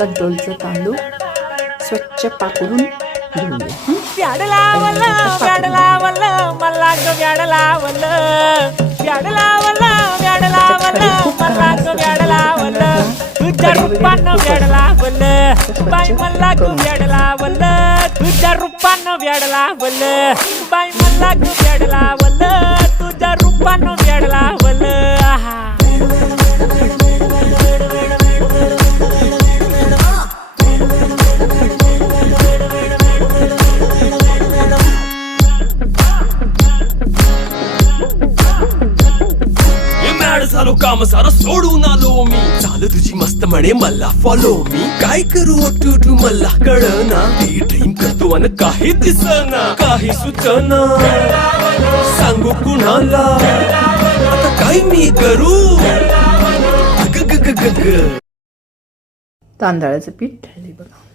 कंट्रोलचं तांदूळ स्वच्छ पाकडून घेऊया. प्याड लावलं प्याड लावलं मला ग प्याड लावलं प्याड लावलं प्याड लावलं मला ग प्याड लावलं तुझ्या रूपानं प्याड लावलं बाई मला ग प्याड लावलं तुझ्या रूपानं प्याड लावलं बाई मला ग प्याड लावलं तुझ्या रूपानं प्याड लावलं. झालो काम सारं सोडून आलो मी चाल तुझी मस्त म्हणे मला फॉलो मी काय करू टू मला कळना ती ड्रीम करतो आणि काही दिसना काही सुचना सांगू कुणाला आता काय मी करू. तांदळाचं पीठ ठेवले बघा.